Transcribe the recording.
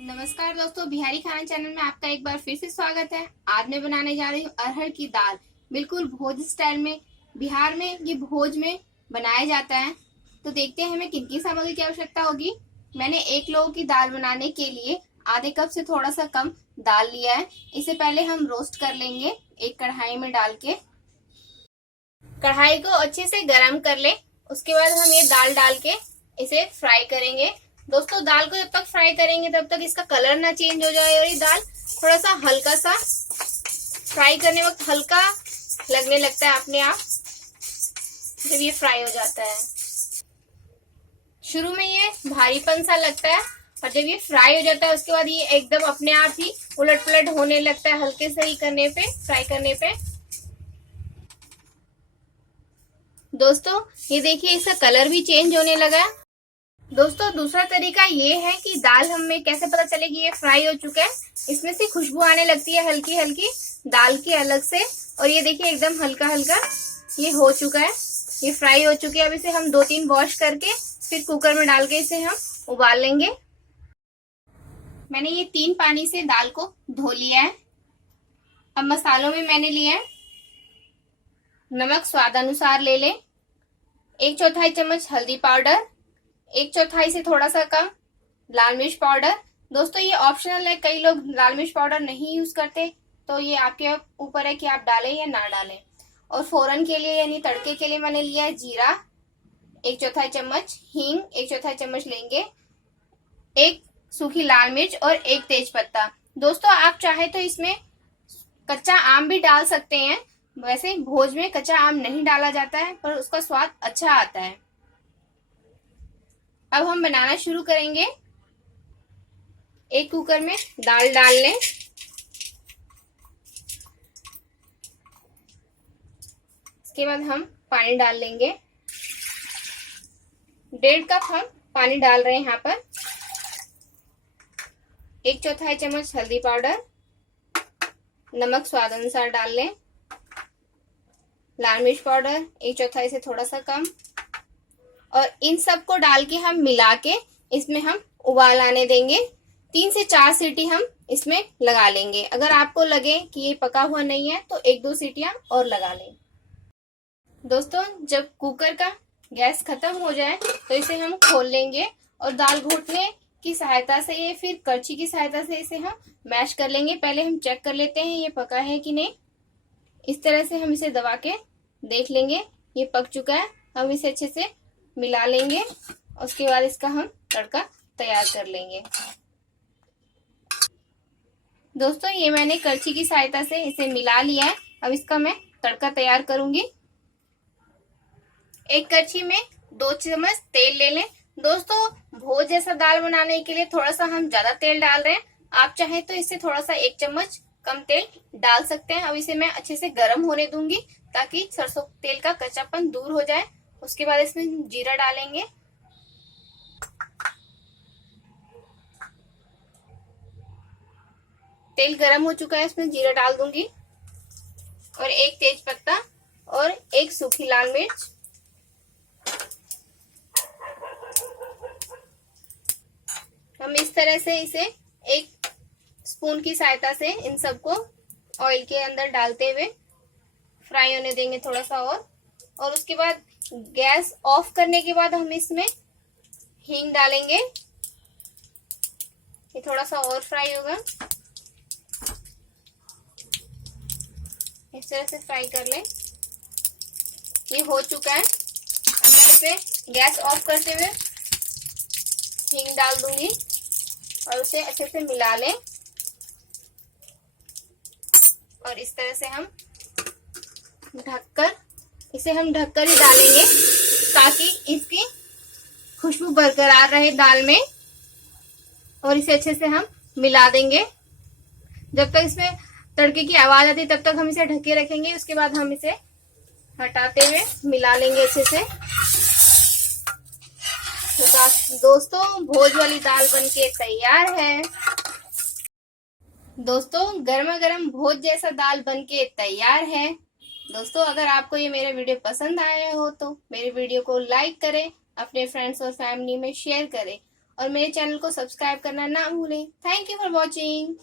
नमस्कार दोस्तों, बिहारी खाना चैनल में आपका एक बार फिर से स्वागत है। आज मैं बनाने जा रही हूँ अरहर की दाल, बिल्कुल भोज स्टाइल में। बिहार में ये भोज में बनाया जाता है। तो देखते हैं हमें किन किन सामग्री की आवश्यकता होगी। मैंने 1 लोगों की दाल बनाने के लिए आधे कप से थोड़ा सा कम दाल लिया है। इसे पहले हम रोस्ट कर लेंगे एक कढ़ाई में डाल के। कढ़ाई को अच्छे से गर्म कर ले, उसके बाद हम ये दाल डाल के इसे फ्राई करेंगे। दोस्तों, दाल को जब तक फ्राई करेंगे तब तक इसका कलर ना चेंज हो जाए और ये दाल थोड़ा सा हल्का सा फ्राई करने वक्त हल्का लगने लगता है अपने आप जब ये फ्राई हो जाता है। शुरू में ये भारीपन सा लगता है और जब ये फ्राई हो जाता है उसके बाद ये एकदम अपने आप ही उलट पुलट होने लगता है हल्के से ही करने पे, फ्राई करने पे। दोस्तों, ये देखिए इसका कलर भी चेंज होने लगा है। दोस्तों, दूसरा तरीका ये है कि दाल हमें कैसे पता चलेगी ये फ्राई हो चुका है। इसमें से खुशबू आने लगती है हल्की हल्की दाल की अलग से, और ये देखिए एकदम हल्का हल्का ये हो चुका है, ये फ्राई हो चुके हैं। अब इसे हम 2-3 वॉश करके फिर कुकर में डाल के इसे हम उबाल लेंगे। मैंने ये 3 पानी से दाल को धो लिया है। अब मसालों में मैंने लिया है नमक स्वाद अनुसार ले लें, 1/4 चम्मच हल्दी पाउडर, 1/4 से थोड़ा सा कम लाल मिर्च पाउडर। दोस्तों, ये ऑप्शनल है, कई लोग लाल मिर्च पाउडर नहीं यूज करते, तो ये आपके ऊपर है कि आप डालें या ना डालें। और फोरन के लिए यानी तड़के के लिए मैंने लिया है जीरा 1/4 चम्मच, हींग 1/4 चम्मच लेंगे, 1 सूखी लाल मिर्च और 1 तेज पत्ता। दोस्तों, आप चाहे तो इसमें कच्चा आम भी डाल सकते हैं। वैसे भोज में कच्चा आम नहीं डाला जाता है, पर उसका स्वाद अच्छा आता है। अब हम बनाना शुरू करेंगे। एक कुकर में दाल डाल लें, इसके बाद हम पानी डाल लेंगे। 1.5 कप हम पानी डाल रहे हैं यहाँ पर। 1/4 चम्मच हल्दी पाउडर, नमक स्वाद अनुसार डाल लें, लाल मिर्च पाउडर 1/4 से थोड़ा सा कम, और इन सब को डाल के हम मिला के इसमें हम उबाल आने देंगे। 3 से 4 सीटी हम इसमें लगा लेंगे। अगर आपको लगे कि ये पका हुआ नहीं है तो 1-2 सीटियां और लगा लें। दोस्तों, जब कुकर का गैस खत्म हो जाए तो इसे हम खोल लेंगे और दाल घोटने की सहायता से या फिर करछी की सहायता से इसे हम मैश कर लेंगे। पहले हम चेक कर लेते हैं ये पका है कि नहीं। इस तरह से हम इसे दबा के देख लेंगे ये पक चुका है। हम इसे अच्छे से मिला लेंगे, उसके बाद इसका हम तड़का तैयार कर लेंगे। दोस्तों, ये मैंने करछी की सहायता से इसे मिला लिया है। अब इसका मैं तड़का तैयार करूंगी। एक करछी में 2 चम्मच तेल ले लें। दोस्तों, भोज जैसा दाल बनाने के लिए थोड़ा सा हम ज्यादा तेल डाल रहे हैं। आप चाहे तो इससे थोड़ा सा 1 चम्मच कम तेल डाल सकते हैं। अब इसे मैं अच्छे से गर्म होने दूंगी ताकि सरसों तेल का कच्चापन दूर हो जाए। उसके बाद इसमें जीरा डालेंगे, तेल गरम हो चुका है, इसमें जीरा डाल दूंगी और 1 तेज पत्ता और 1 सूखी लाल मिर्च। हम इस तरह से इसे 1 स्पून की सहायता से इन सबको ऑयल के अंदर डालते हुए फ्राई होने देंगे थोड़ा सा और उसके बाद गैस ऑफ करने के बाद हम इसमें हींग डालेंगे। ये थोड़ा सा और फ्राई होगा, इस तरह से फ्राई कर लें। ये हो चुका है। अब मैं इसे गैस ऑफ करते हुए हींग डाल दूंगी और उसे अच्छे से मिला लें, और इस तरह से हम इसे हम ढककर ही डालेंगे ताकि इसकी खुशबू बरकरार रहे दाल में, और इसे अच्छे से हम मिला देंगे। जब तक इसमें तड़के की आवाज आती है तब तक हम इसे ढके रखेंगे। उसके बाद हम इसे हटाते हुए मिला लेंगे अच्छे से। तो दोस्तों, भोज वाली दाल बनके तैयार है। दोस्तों, गर्मा गर्म भोज जैसा दाल बनके तैयार है। दोस्तों, अगर आपको ये मेरा वीडियो पसंद आया हो तो मेरे वीडियो को लाइक करें, अपने फ्रेंड्स और फैमिली में शेयर करें और मेरे चैनल को सब्सक्राइब करना ना भूलें। Thank you for watching.